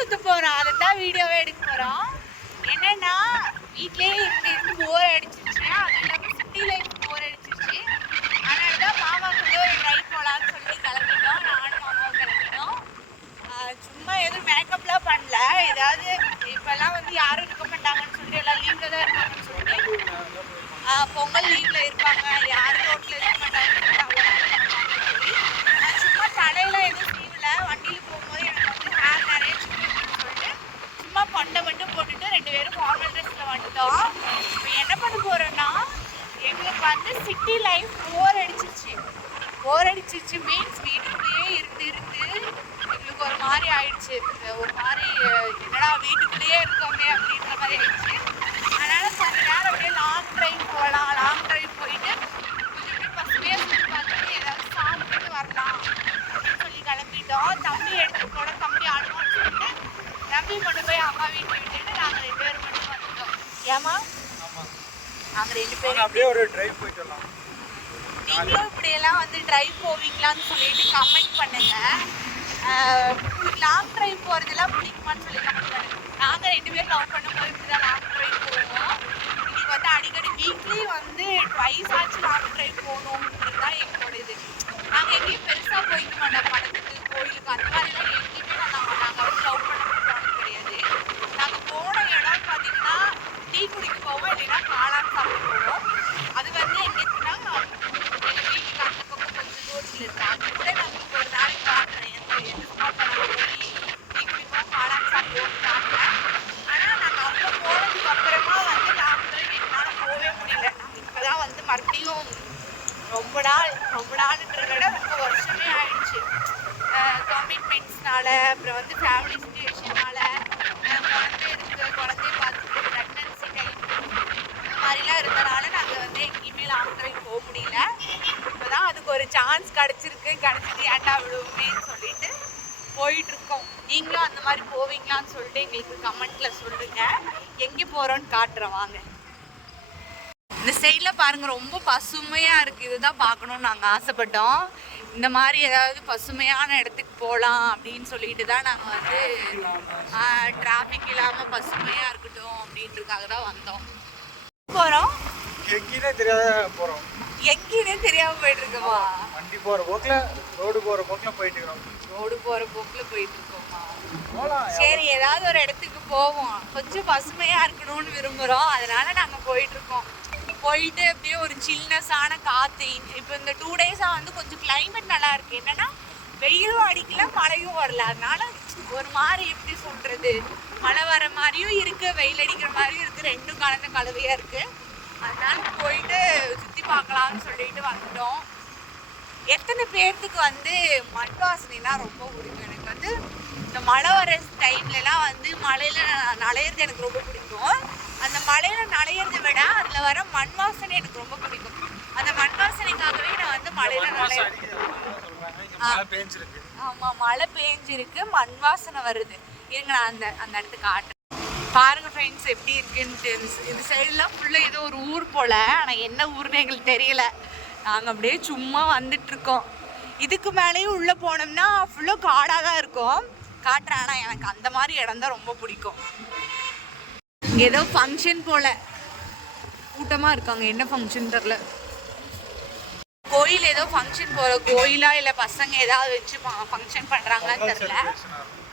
சுத்த போறோம். அதை தான் வீடியோவே எடுக்க போறோம். என்னன்னா வீட்லயே இருந்து இருந்து போர் அடிச்சிருச்சு. அது இல்லாம சிட்டி லைஃப் போர் அடிச்சிருச்சு. அதனால தான் மாமாக்குள்ள ஒரு ட்ரைவ் போலான்னு சொல்லி கிளம்பிட்டோம். நானும் மாமாவும் கிளம்பிட்டோம். சும்மா எதுவும் மேக்கப்லாம் பண்ணல. ஏதாவது இப்பெல்லாம் வந்து யாரும் இருக்க மாட்டாங்கன்னு சொல்லிட்டு எல்லாம் லீவ்ல தான் இருப்பாங்கன்னு சொல்லிட்டு பொங்கல் லீவ்ல இருப்பாங்க. யாரும் ரோட்ல இருக்க மாட்டாங்கன்னு சொல்லிட்டு அவ்வளோ சொல்லி நான் சும்மா தலையில எதுவும் சீவல வண்டியில போகும்போது எனக்கு வந்து ஹேர் நிறைய சிக்கிருக்குன்னு சொல்லிட்டு சும்மா கொண்டை மட்டும் போட்டுட்டு ரெண்டு பேரும் ஃபார்மல் ட்ரெஸ்ல வந்துட்டோம். இப்போ என்ன பண்ண போறோம்னா எங்களுக்கு வந்து சிட்டி லைஃப் போர் அடிச்சிச்சு போர் அடிச்சிச்சு மீன்ஸ் வீட்டுக்குள்ளேயே இருந்து இருந்து எங்களுக்கு ஒரு மாதிரி ஆயிடுச்சு. ஒரு மாதிரி என்னடா வீட்டுக்குள்ளேயே இருக்கோமே அப்படின்ற மாதிரி ஆயிடுச்சு. அதனால கொஞ்ச நேரம் அப்படியே லாங் டிரைவ் போகலாம். லாங் டிரைவ் போயிட்டு கொஞ்சம் அப்படியே பசுமையாக சுற்றி பார்த்துட்டு ஏதாவது சாப்பிட்டுட்டு வரலாம் அப்படின்னு சொல்லி கிளம்பிட்டோம். தம்பி எடுத்து கூட தம்பி ஆடுவான்னு சொல்லிட்டு தம்பி கொண்டு போய் அம்மா வீட்டில் விட்டுட்டு ஏமா நாங்கள் ரெண்டு பேரும் அப்படியே ஒரு டிரைவ் போயிட்டு வரலாம். நீங்களும் இப்படியெல்லாம் வந்து டிரைவ் போவீங்களான்னு சொல்லிட்டு கமெண்ட் பண்ணுங்க. லாங் டிரைவ் போகிறதெல்லாம் பிடிக்குமான்னு சொல்லி கமெண்ட் பண்ணுங்க. நாங்கள் ரெண்டு பேரும் லவ் பண்ணும்போது இப்படி தான் லாங் டிரைவ் போவோம். இன்னைக்கு வந்து அடிக்கடி வீக்லி வந்து ட்வைஸ் ஆச்சு லாங் டிரைவ் போகணுன்றது தான் எங்களோட இது நாங்கள் எங்கேயும் பெருசாக போய்க்க மாட்டோம் படத்துக்கு கோயிலுக்கு அந்த மாதிரிலாம் எங்கேயுமே நாங்கள் நாங்கள் வந்து லவ் பண்ண போனது கிடையாது நாங்கள் போன இடம் பார்த்தீங்கன்னா டீ குடிக்க போவோம் இல்லைன்னா காளான் சாப்பிட போவோம் அது வந்து எங்கன்னா எங்கள் வீட்டுக்கு அந்த பக்கம் கொஞ்சம் தூரத்தில் இருக்கு அது கூட நான் உங்களுக்கு ஒரு நாளைக்கு காட்டுறேன் எந்த எந்த ஸ்பாட் நாங்கள் போய் டீ குடிப்போம் காளான் சாப்பிடுவோம் காட்டுறேன் ஆனால் நாங்கள் அப்போ போனதுக்கு அப்புறமா வந்து நாங்கள் எங்களால் போகவே முடியல நாங்கள் இப்போ தான் வந்து மறுபடியும் ரொம்ப நாள் ரொம்ப நாள்ன்றத விட ரொம்ப வருஷமே ஆயிடுச்சு. கமிட்மெண்ட்ஸ்னால அப்புறம் வந்து ஃபேமிலி சுச்சுவேஷனால குழந்தை இருக்கு குழந்தைய பார்த்துட்டு ப்ரெக்னன்சி டைம் இந்த மாதிரிலாம் இருந்தனால நாங்கள் வந்து எங்கேயுமே லாங் டிரைவ் போக முடியல. இப்போ தான் அதுக்கு ஒரு சான்ஸ் கிடச்சிருக்கு கிடச்சிட்டு ஏண்டா விடுவோமேன்னு சொல்லிட்டு போயிட்டுருக்கோம். நீங்களும் அந்த மாதிரி போவீங்களான்னு சொல்லிட்டு எங்களுக்கு கமெண்ட்டில் சொல்லுங்கள் எங்கே போகிறோன்னு காட்டுறேன் வாங்க. இந்த சைடில் பாருங்க ரொம்ப பசுமையா இருக்கு. இதுதான் பார்க்கணும்னு நாங்கள் ஆசைப்பட்டோம். இந்த மாதிரி ஏதாவது பசுமையான இடத்துக்கு போகலாம் அப்படின்னு சொல்லிட்டு தான் நாங்கள் வந்து டிராஃபிக் இல்லாமல் பசுமையா இருக்கட்டும் அப்படின்றதுக்காக தான் வந்தோம். போகிறோம் எங்கேயுமே தெரியாத போறோம். எங்கேயுமே தெரியாம போயிட்டு இருக்கோமா வண்டி போற போக்குல ரோடு போற போக்குல போயிட்டு இருக்கிறோம் ரோடு போகிற போக்கில் போயிட்டு இருக்கோமா சரி ஏதாவது ஒரு இடத்துக்கு போவோம். கொஞ்சம் பசுமையா இருக்கணும்னு விரும்புறோம். அதனால நாங்க போயிட்டு இருக்கோம் போயிட்டு அப்படியே ஒரு சில்னஸான காற்று இப்போ இந்த டூ டேஸாக வந்து கொஞ்சம் கிளைமேட் நல்லா இருக்கு. என்னன்னா வெயிலும் அடிக்கல மழையும் வரல. அதனால ஒரு மாதிரி எப்படி சொல்றது? மழை வர மாதிரியும் இருக்கு வெயில் அடிக்கிற மாதிரியும் இருக்கு. ரெண்டும் கலந்த கலவையா இருக்கு. அதனால போயிட்டு சுற்றி பார்க்கலாம்னு சொல்லிட்டு வந்துட்டோம் எத்தனை பேர்த்துக்கு வந்து மண் வாசனைனா ரொம்ப பிடிக்கும். எனக்கு வந்து இந்த மழை வர டைம்லலாம் வந்து மழையில நனையிறது எனக்கு ரொம்ப பிடிக்கும். அந்த மழையில நனையிறத விட அதில் வர மண் வாசனை எனக்கு ரொம்ப பிடிக்கும். அந்த மண் வாசனைக்காகவே நான் வந்து மழையில நனைய இங்க மழை பேஞ்சிருக்கு. மண் வாசனை வருது. இருங்க நான் அந்த அந்த இடத்துக்கு காட்டுறேன். பாருங்க ஃப்ரெண்ட்ஸ் எப்படி இருக்குன்ட்டு. இந்த- சைடுலாம் ஃபுல்லாக ஏதோ ஒரு ஊர் போல ஆனால் என்ன ஊர்னு எங்களுக்கு தெரியல. நாங்கள் அப்படியே சும்மா வந்துட்டு இருக்கோம் இதுக்கு மேலேயும் உள்ளே போனோம்னா ஃபுல்லாக காடாக தான் இருக்கும். காட்டுறேன் ஆனால் எனக்கு அந்த மாதிரி இடம் தான் ரொம்ப பிடிக்கும். ஏதோ ஃபங்க்ஷன் போல. கூட்டமாக இருக்காங்க. என்ன ஃபங்க்ஷன் தெரில கோயில் ஏதோ ஃபங்க்ஷன் போகிற கோயிலா இல்லை பசங்க ஏதாவது வச்சு ஃபங்க்ஷன் பண்ணுறாங்களான்னு தெரில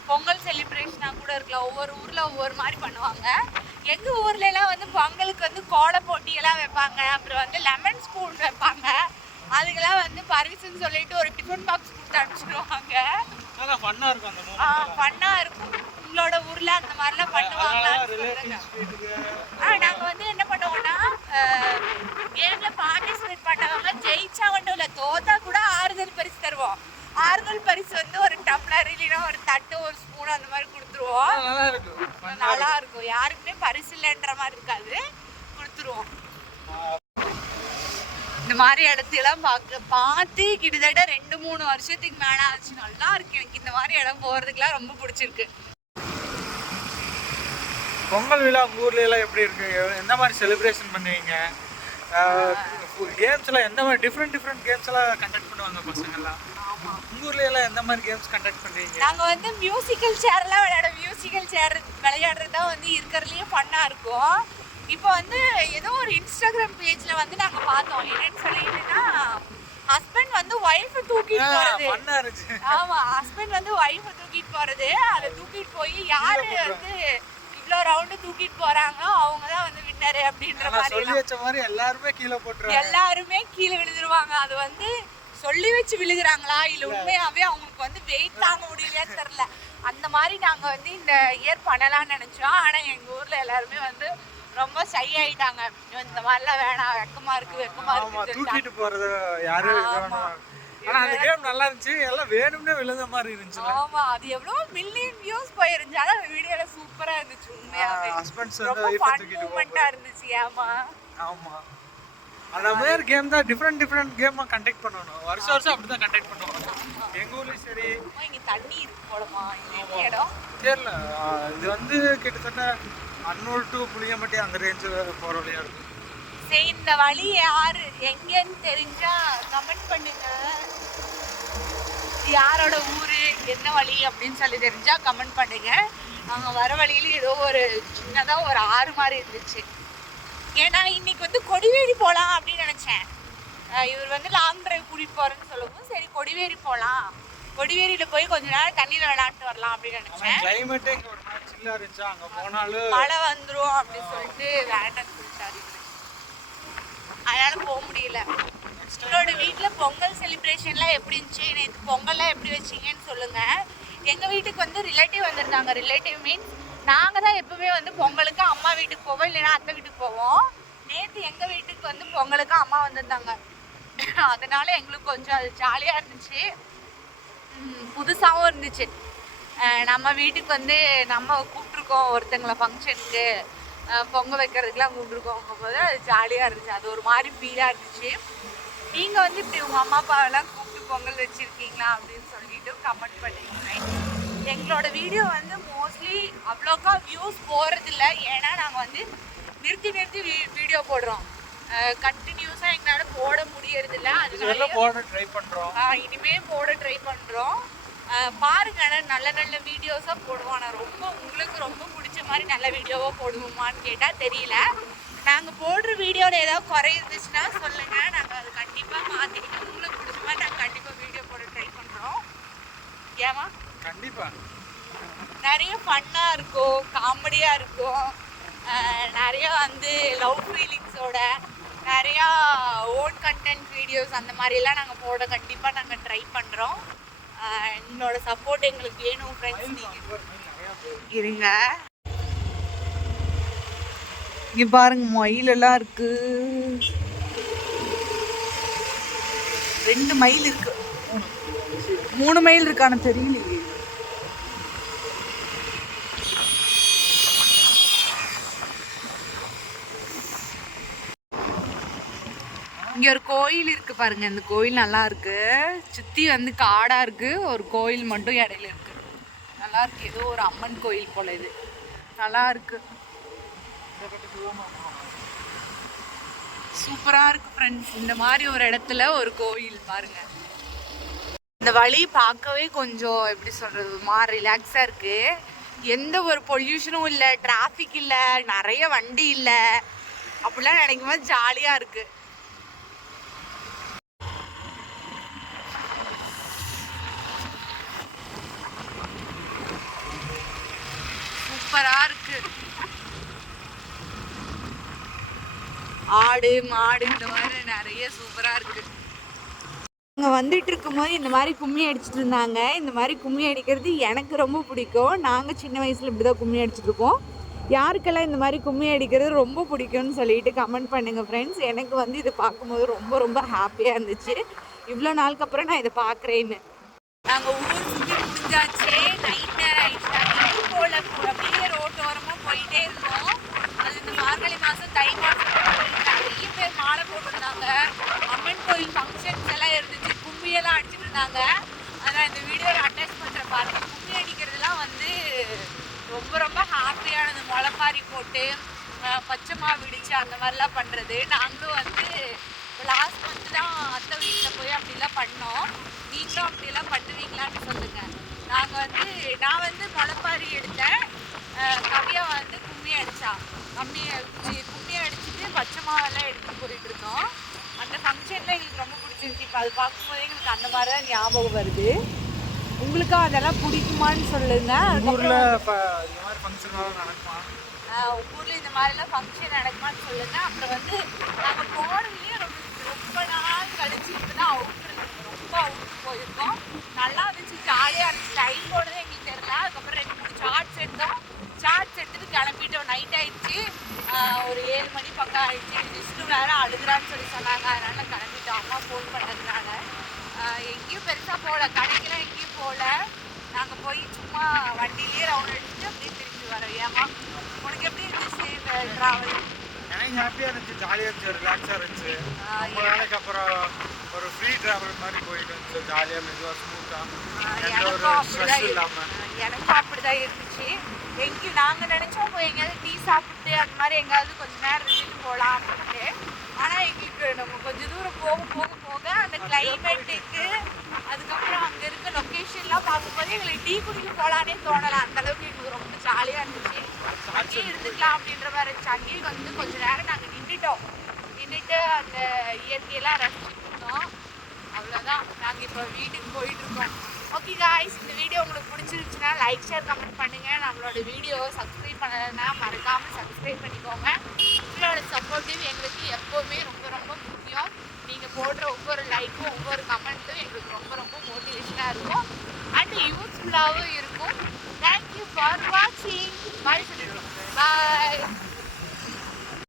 பொங்கல் செலிப்ரேஷனாக கூட இருக்கலாம். ஒவ்வொரு ஊரில் ஒவ்வொரு மாதிரி பண்ணுவாங்க. எங்கள் ஊர்ல எல்லாம் வந்து பொங்கலுக்கு வந்து கோடை போட்டியெல்லாம் வைப்பாங்க. அப்புறம் வந்து லெமன் ஸ்பூன் வைப்பாங்க. அதுக்கெல்லாம் வந்து பரிசுன்னு சொல்லிட்டு ஒரு டிஃபன் பாக்ஸ் கொடுத்து அனுப்பிச்சிடுவாங்க. ஃபன்னாக இருக்கும். உங்களோட ஊரில் அந்த மாதிரிலாம் பண்ணுவாங்களான்னு வீட்டுக்கு ஆ நாங்க வந்து என்ன பண்ணுவோம்னா கேம்ல பார்ட்டிசிபேட் பண்ணவங்க ஜெயிச்சா மட்டும் இல்ல தோத்தா கூட ஆறுதல் பரிசு தருவோம். ஆறுதல் பரிசு வந்து ஒரு டம்ளர் இல்லைன்னா ஒரு தட்டு ஒரு ஸ்பூன் அந்த மாதிரி கொடுத்துருவோம். நல்லா இருக்கும். யாருக்குமே பரிசு இல்லைன்ற மாதிரி இருக்காது. கொடுத்துருவோம். இந்த மாதிரி இடத்தையெல்லாம் பார்க்க பார்த்து கிட்டத்தட்ட ரெண்டு மூணு வருஷத்துக்கு மேலே ஆச்சு. நல்லா இருக்கு. எனக்கு இந்த மாதிரி இடம் போகிறதுக்குலாம் ரொம்ப பிடிச்சிருக்கு. பொங்கல் விழா உங்க ஊர்ல எல்லாம் எப்படி இருக்கு? எந்த மாதிரி செலிப்ரேஷன் பண்ணுவீங்க? கேம்ஸ் எல்லாம் எந்த மாதிரி டிஃப்ரெண்ட் டிஃப்ரெண்ட் கேம்ஸ் எல்லாம் கண்டக்ட் பண்ணுவாங்க பசங்க எல்லாம் உங்க ஊர்ல எல்லாம் எந்த மாதிரி கேம்ஸ் கண்டக்ட் பண்ணுவீங்க? நாங்க வந்து மியூசிக்கல் சேர்லாம் விளையாட மியூசிக் மியூசிக்கல் சேர் விளையாடுறது தான் வந்து இருக்கிறதுலயே ஃபன்னா இருக்கும். இப்போ வந்து ஏதோ ஒரு இன்ஸ்டாகிராம் பேஜ்ல வந்து நாங்க பார்த்தோம். என்னன்னு சொல்லிட்டுன்னா ஹஸ்பண்ட் வந்து ஒய்ஃப் தூக்கிட்டு போறது. பண்ணா இருந்துச்சு. ஆமா ஹஸ்பண்ட் வந்து ஒய்ஃபை போறது அதை தூக்கிட்டு போய் யாரு வந்து இவ்வளோ ரவுண்டு தூக்கிட்டு போறாங்களோ அவங்க தான் வந்து வின்னரு அப்படின்ற மாதிரி மாதிரி எல்லாருமே கீழே போட்டுருவாங்க. எல்லாருமே கீழே விழுந்துருவாங்க. அது வந்து சொல்லி வச்சு விழுகுறாங்களா? இல்ல உண்மையாவே அவங்களுக்கு வந்து வெயிட் தாங்க முடியலையான்னு தெரியல. அந்த மாதிரி நாங்க வந்து இந்த இயர் பண்ணலாம்னு நினைச்சோம். ஆனா எங்க ஊர்ல எல்லாருமே வந்து ரொம்ப ஷை ஆயிட்டாங்க. இந்த மாதிரிலாம் வேணாம் வெக்கமா இருக்கு வெக்கமா இருக்கு தூக்கிட்டு போறது யாரும் ஆனா அந்த கேம் நல்லா இருந்துச்சு. எல்லாம் வேணும்னே விழுந்த மாதிரி இருந்துச்சுல ஆமா அது எவ்வளவு மில்லியன் வியூஸ் போயிருந்துச்சு. ஆனா வீடியோல சூப்பரா இருந்துச்சு உண்மையாவே. ஹஸ்பண்ட்ஸ் வந்து ஃபன் தூக்கிட்டு மூமெண்டா இருந்துச்சு ஆமா. ஆமா. அந்த மாதிரி கேம் தான் டிஃப்ரெண்ட் டிஃப்ரெண்ட் கேம் கண்டக்ட் பண்ணணும். வருஷம் வருஷம் அப்படிதான் கண்டக்ட் பண்ணுவாங்க. எங்க ஊர்லயும் சரி. இங்க தண்ணி இருக்கு போலமா இது இடம்? தெரியல. இது வந்து கிட்டத்தட்ட அன்னூர் டு புளியம்பட்டி அந்த ரேஞ்சு போற வழியா இருக்கும். சரி இந்த வழி யாரு? எங்கன்னு தெரிஞ்சா கமெண்ட் பண்ணுங்க. யாரோட ஊரு? என்ன வழி அப்படின்னு சொல்லி தெரிஞ்சா கமெண்ட் பண்ணுங்க. நாங்க வர வழியில ஏதோ ஒரு சின்னதா ஒரு ஆறு மாதிரி இருந்துச்சு. ஏன்னா இன்னைக்கு வந்து கொடிவேரி போலாம் அப்படின்னு நினைச்சேன். இவர் வந்து லாங் டிரைவ் கூட்டிட்டு போறேன்னு சொல்லவும் சரி கொடிவேரி போலாம். கொடிவேரியில போய் கொஞ்ச நேரம் தண்ணியில விளையாண்டு வரலாம் அப்படின்னு நினைச்சேன். கிளைமேட்டே இங்க ஒரு மாதிரி சில்லா இருந்துச்சு. அங்க போனாலும் மழை வந்துரும் அப்படின்னு சொல்லிட்டு வேண்டாம்னு சொல்லிட்டாரு. அதனால போக முடியல. உங்களோட வீட்டில் பொங்கல் செலிப்ரேஷன்லாம் எப்படி இருந்துச்சு? நேற்று பொங்கல்லாம் எப்படி வச்சீங்கன்னு சொல்லுங்கள் எங்கள் வீட்டுக்கு வந்து ரிலேட்டிவ் வந்திருந்தாங்க. ரிலேட்டிவ் மீன்ஸ் நாங்கள் தான் எப்பவுமே வந்து பொங்கலுக்கு அம்மா வீட்டுக்கு போவோம் இல்லைன்னா அத்தை வீட்டுக்கு போவோம். நேற்று எங்கள் வீட்டுக்கு வந்து பொங்கலுக்கு அம்மா வந்திருந்தாங்க. அதனால எங்களுக்கு கொஞ்சம் அது ஜாலியாக இருந்துச்சு. புதுசாகவும் இருந்துச்சு. நம்ம வீட்டுக்கு வந்து நம்ம கூப்பிட்ருக்கோம் ஒருத்தங்களை ஃபங்க்ஷனுக்கு பொங்க வைக்கிறதுக்குலாம் கூப்பிட்ருக்கோம் போது அது ஜாலியாக இருந்துச்சு. அது ஒரு மாதிரி ஃபீலாக இருந்துச்சு. நீங்கள் வந்து இப்படி உங்கள் அம்மா அப்பாவெல்லாம் கூப்பிட்டு பொங்கல் வச்சுருக்கீங்களா அப்படின்னு சொல்லிட்டு கமெண்ட் பண்ணிருக்கேன் எங்களோட வீடியோ வந்து மோஸ்ட்லி அவ்வளோக்கா வியூஸ் போகிறதில்ல ஏன்னா நாங்கள் வந்து நிறுத்தி நிறுத்தி வீடியோ போடுறோம். கண்டினியூஸாக எங்களால் போட முடியறதில்ல. அதனால போட ட்ரை பண்றோம். ஆ, இனிமே போட ட்ரை பண்றோம். ஆ, பாருங்க நல்ல நல்ல வீடியோஸா போடுவோம். ஆனா ரொம்ப உங்களுக்கு ரொம்ப பிடிச்ச மாதிரி நல்ல வீடியோவா போடுவோமான்னு கேட்டா தெரியல. நாங்க போடுற வீடியோல ஏதாவது குறை இருந்துச்சுன்னா சொல்லுங்க. நாங்க அது கண்டிப்பா மாத்திட்டு உங்களுக்கு பிடிச்ச மாதிரி நாங்க கண்டிப்பா வீடியோ போட ட்ரை பண்றோம். ஏமா கண்டிப்பா. நிறைய ஃபன்னா இருக்கும் காமெடியா இருக்கும். நிறைய வந்து லவ் ஃபீலிங்ஸோட நிறையா ஓன் கண்டென்ட் வீடியோஸ் அந்த மாதிரிலாம் நாங்கள் போட கண்டிப்பாக நாங்கள் ட்ரை பண்ணுறோம் எங்களோட சப்போர்ட் எங்களுக்கு வேணும் ஃப்ரெண்ட்ஸ் நீங்கள் இருங்க. இங்க பாருங்க மயில் எல்லாம் இருக்கு. ரெண்டு மயில் இருக்கு. மூணு. மைல் இருக்கான தெரியலையே. இங்கே ஒரு கோயில் இருக்குது பாருங்க. இந்த கோயில் நல்லா இருக்கு. சுற்றி வந்து காடாக இருக்குது ஒரு கோயில் மட்டும் இடையில இருக்கு. நல்லா இருக்கு. ஏதோ ஒரு அம்மன் கோயில் போல் இது. நல்லா இருக்கு. சூப்பராக இருக்கு ஃப்ரெண்ட்ஸ் இந்த மாதிரி ஒரு இடத்துல ஒரு கோயில் பாருங்க. இந்த வழி பார்க்கவே கொஞ்சம் எப்படி சொல்கிறது மாதிரி ரிலாக்ஸாக இருக்கு. எந்த ஒரு பொல்யூஷனும் இல்லை. டிராஃபிக் இல்லை. நிறைய வண்டி இல்லை. அப்படிலாம் நினைக்கும் போது ஜாலியாக இருக்குது சூப்பரா இருக்கு ஆடு மாடு இந்த மாதிரி நிறைய சூப்பரா இருக்கு அங்கே வந்துட்டு இருக்கும்போது இந்த மாதிரி கும்மி அடிச்சிட்டு இருந்தாங்க இந்த மாதிரி கும்மி அடிக்கிறது எனக்கு ரொம்ப பிடிக்கும் நாங்கள் சின்ன வயசில் இப்படி தான் கும்மி அடிச்சிட்டு இருப்போம் யாருக்கெல்லாம் இந்த மாதிரி கும்மி அடிக்கிறது ரொம்ப பிடிக்கும்னு சொல்லிட்டு கமெண்ட் பண்ணுங்க ஃப்ரெண்ட்ஸ் எனக்கு வந்து இது பார்க்கும்போது ரொம்ப ரொம்ப ஹாப்பியாக இருந்துச்சு இவ்வளோ நாளுக்கு அப்புறம் நான் இதை பார்க்குறேன்னு நாங்கள் ஊர் சுற்றி முடிஞ்சாச்சு நைட் நேரம் ஆயிடுச்சு போல அப்படியே ரோட்டோரமாக போயிட்டே இருந்தோம் அது இந்த மார்கழி மாதம் தை மாதம் நிறைய பேர் மாலை போட்டிருந்தாங்க. அம்மன் கோயில் ஃபங்க்ஷன்ஸ் எல்லாம் இருந்துச்சு. கும்மியெல்லாம் அடிச்சுட்டு இருந்தாங்க அதான் இந்த வீடியோவில் அட்டாச் பண்ணுற பாருங்க. கும்மி அடிக்கிறதுலாம் வந்து ரொம்ப ரொம்ப ஹாப்பியானது முளைப்பாரி போட்டு பச்சைமா விடிச்சு அந்த மாதிரிலாம் பண்ணுறது நாங்களும் வந்து லாஸ்ட் மந்த் தான் அத்தை வீட்டில் போய் அப்படிலாம் பண்ணோம். நீங்களும் அப்படிலாம் பண்ணுவீங்களான்னு சொல்லுங்கள் நாங்கள் வந்து நான் வந்து முளைப்பாரி எடுத்தேன். கவியா வந்து கும்மி அடிச்சா கம்மி அடிச்சுட்டு பச்சை மாவெல்லாம் எடுத்துட்டு போயிட்டு இருக்கோம். அந்த ஃபங்க்ஷன்ல எங்களுக்கு ரொம்ப பிடிச்சிருந்துச்சு இப்போ அது பார்க்கும்போது எங்களுக்கு அந்த மாதிரி தான் ஞாபகம் வருது. உங்களுக்கும் அதெல்லாம் பிடிக்குமான்னு சொல்லுங்க. ஊர்ல இந்த மாதிரி ஃபங்க்ஷன் நடக்குமா? ஊர்ல இந்த மாதிரிலாம் ஃபங்க்ஷன் நடக்குமான்னு சொல்லுங்க. அப்புறம் வந்து நாங்க போனதுலயே ரொம்ப ரொம்ப நாள் கழிச்சு இப்பதான் அவுட்ரு ரொம்ப அவுட்ரு போயிருக்கோம் நல்லா இருந்துச்சு ஜாலியா இருந்துச்சு டைம் போனதே எங்களுக்கு தெரியல அதுக்கப்புறம் ரெண்டு மூணு சார்ட்ஸ் எடுத்தோம் சார்ட்ஸ் எடுத்துட்டு கிளம்பிட்டோம் நைட் ஆயிடுச்சு ஆஹ் ஒரு ஏழு மணி பக்கம் ஆயிடுச்சு விஷ்ணு வேற அழுகுறான்னு சொல்லி சொன்னாங்க. அதனால கிளம்பிட்டோம் அம்மா ஃபோன் பண்ணதுனால. எங்கேயும் பெருசா போகல. கடைக்கெல்லாம் எங்கேயும் போகல. நாங்க போய் சும்மா வண்டியிலேயே ரவுண்ட் அடிச்சுட்டு அப்படியே திரும்பி வரோம். ஏமா உனக்கு எப்படி இருந்துச்சு டிராவல் எனக்கு ஹாப்பியாக இருந்துச்சு. ஜாலியாக இருந்துச்சு. ரிலாக்ஸாக இருந்துச்சு. ரொம்ப நாளைக்கு அப்புறம் ஒரு ஃப்ரீ ட்ராவல் மாதிரி போயிட்டு இருந்துச்சு ஜாலியாக மெதுவாக ஸ்மூத்தாக எனக்கும் அப்படிதான் ஸ்ட்ரெஸ் இரு- இருந்துச்சு எங்கேயும் நாங்கள் நினச்சோம் போய் எங்கேயாவது டீ சாப்பிட்டு அந்த மாதிரி எங்கேயாவது கொஞ்ச நேரம் இருந்துட்டு போகலாம் அப்படின்ட்டு. ஆனால் எங்களுக்கு நம்ம கொஞ்சம் தூரம் போக போக போக அந்த கிளைமேட்டுக்கு அதுக்கப்புறம் அங்கே இருக்க லொக்கேஷன்லாம் பார்க்கும்போது எங்களுக்கு டீ குடிக்க போகலான்னே தோணலை. அந்த அளவுக்கு எங்களுக்கு ரொம்ப ஜாலியாக இருந்துச்சு. அங்கேயே இருந்துக்கலாம் அப்படின்ற மாதிரி இருந்துச்சு. அங்கேயே வந்து கொஞ்சம் நேரம் நாங்கள் நின்றுட்டோம் நின்றுட்டு அந்த இயற்கையெல்லாம் ரசிச்சுட்டு இருந்தோம். அவ்வளோதான் நாங்கள் இப்போ வீட்டுக்கு போயிட்டுருக்கோம் இருக்கோம். ஓகே காய்ஸ் இந்த வீடியோ உங்களுக்கு பிடிச்சிருந்துச்சுன்னா லைக் ஷேர் கமெண்ட் பண்ணுங்கள் நம்மளோட வீடியோ சப்ஸ்கிரைப் பண்ணலைன்னா மறக்காமல் சப்ஸ்கிரைப் பண்ணிக்கோங்க. உங்களோட சப்போர்ட்டிவ் எங்களுக்கு எப்போவுமே ரொம்ப ரொம்ப முக்கியம். நீங்கள் போடுற ஒவ்வொரு லைக்கும் ஒவ்வொரு கமெண்ட்டும் எங்களுக்கு ரொம்ப ரொம்ப மோட்டிவேஷனாக இருக்கும். அண்ட் யூஸ்ஃபுல்லாகவும் இருக்கும். தேங்க்யூ ஃபார் வாட்சிங் பாய் சொல்லிடுவோம் பாய்